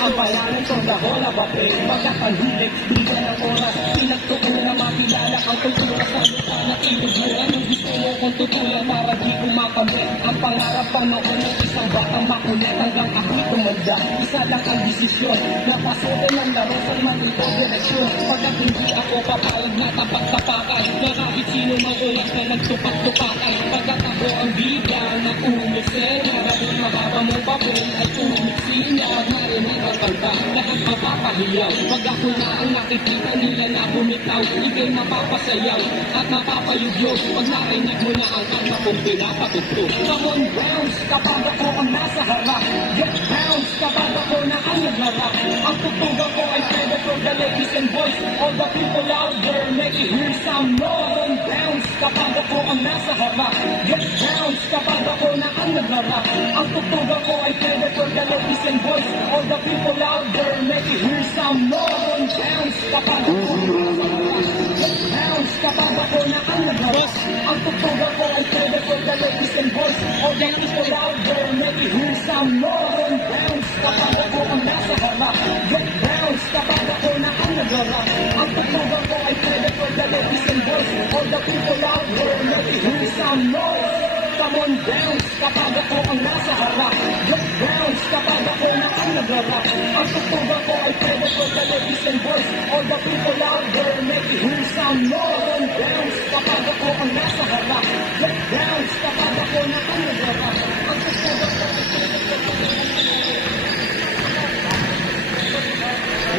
ang bayanan ko na hola bape. Pagkapanhilig, hindi na oras, pinagtuon na makilala ang kultura sa mukha na tinuburan. Ang gusto mo kung tutulan para di kumakamit. Ang pangarap pa noon ng isang batang makulit hanggang ako'y tumanda. Isa lang ang desisyon, napasukin ang laro sa manito direksyon. Pagkat hindi ako papayag na tapak-tapakan, na kahit sino magulat na nagtupak-tupakan. Pagkat ako ang bida na umusin, maraming mababa mong papel ay umiksin niya. Pag marinig ang kanta, lahat mapapahiyaw. Pag ako na ang nakikita nila na bumitaw, ikay mapapasayaw at mapapayugyog. Pag narinig mo na ang kanta kong pinapatugtog. Come on, bounce, kapag ako ang nasa harap. Get bounce, kapag ako na ang naglarap. Ang tugtugan ko ay pwede for the ladies and boys. All the people out there, make it hear some noise. Bounce, kapag ako ang nasa harap. Get bounce, kapag ako na ang naglarap. Ang tugtugan ko ay pwede for the ladies and boys. All the people out there, make it hear some noise. Bounce, kapag ako ang nasa harap. Get bounce, kapag ako na ang naglarap. Ang tugtugan ko ay pwede for the ladies and boys. All the people out there, make it hear some noise. Bounce, kapag ako ang nasa harap. Get bounce, kapag ako na ang naglarap. Ang tugtugan ko ay pwede for the ladies and boys. All the people out there, make it hear some noise. Come on, bounce, kapag ako ang nasa harap. Get bounce, kapag ako na ang naglarap. Ang tugtugan ko ay pwede for the ladies and boys. All the people out there, make it hear some noise. Bounce, kapag ako ang nasa harap. Get bounce, kapag ako na ang naglarap. Ang tugtugan ko ay pwede for the ladies and boys.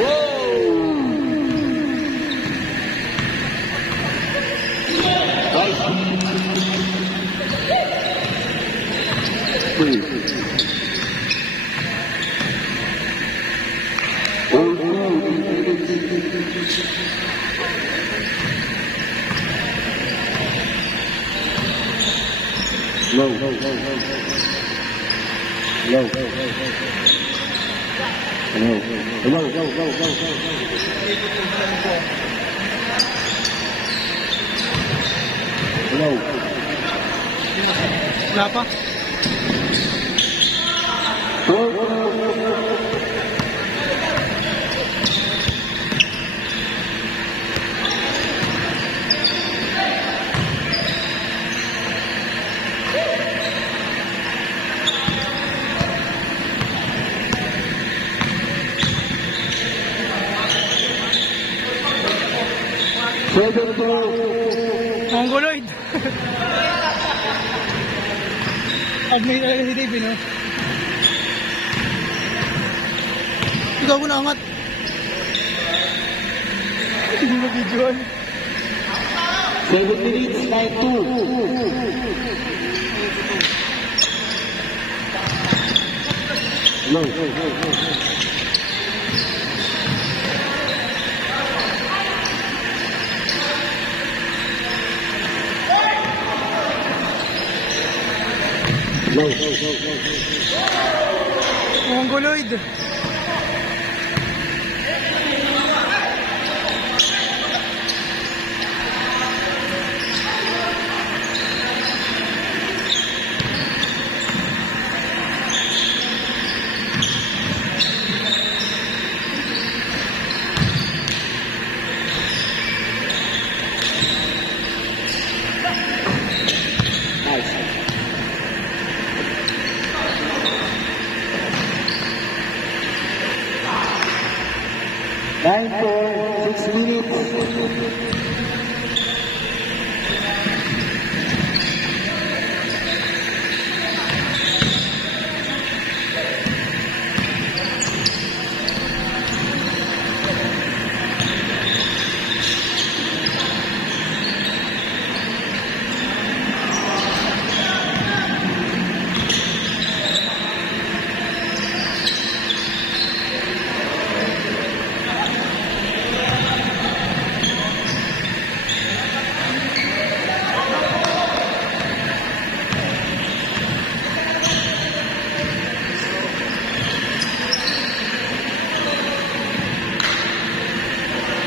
Whoa! Wala pa. Mongoloid. Admit talaga si Dave, no? Ikaw ko naangat. Hindi mo videoan. 7 minutes, night 2. Low. Mongoloid. Nine for 6 minutes.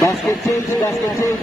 Basket change, basket change.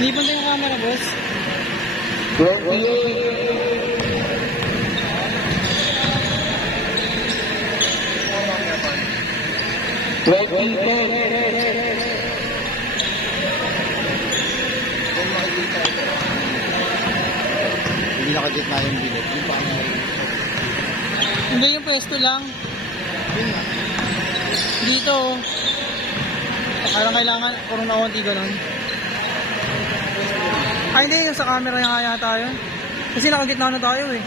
Hindi pa yung camera, boss. 28. Hindi nakagitna yung bilet. Yung pa kami Hindi yung pwesto lang. Dito. Parang kailangan, purong na konti ganun. Ay, hindi. Yung sa camera yung yata yun. Kasi nakagitna na tayo eh.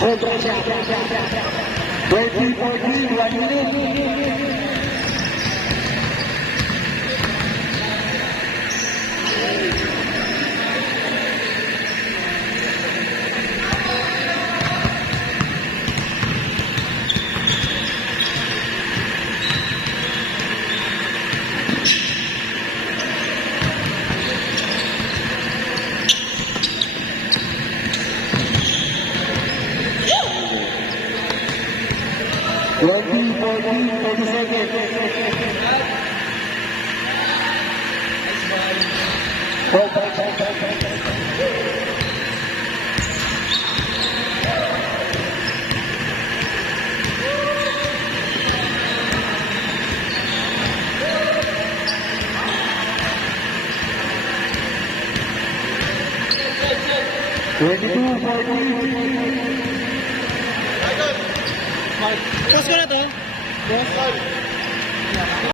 Cobra siya. 14, 1 minute. Tapos ko na to?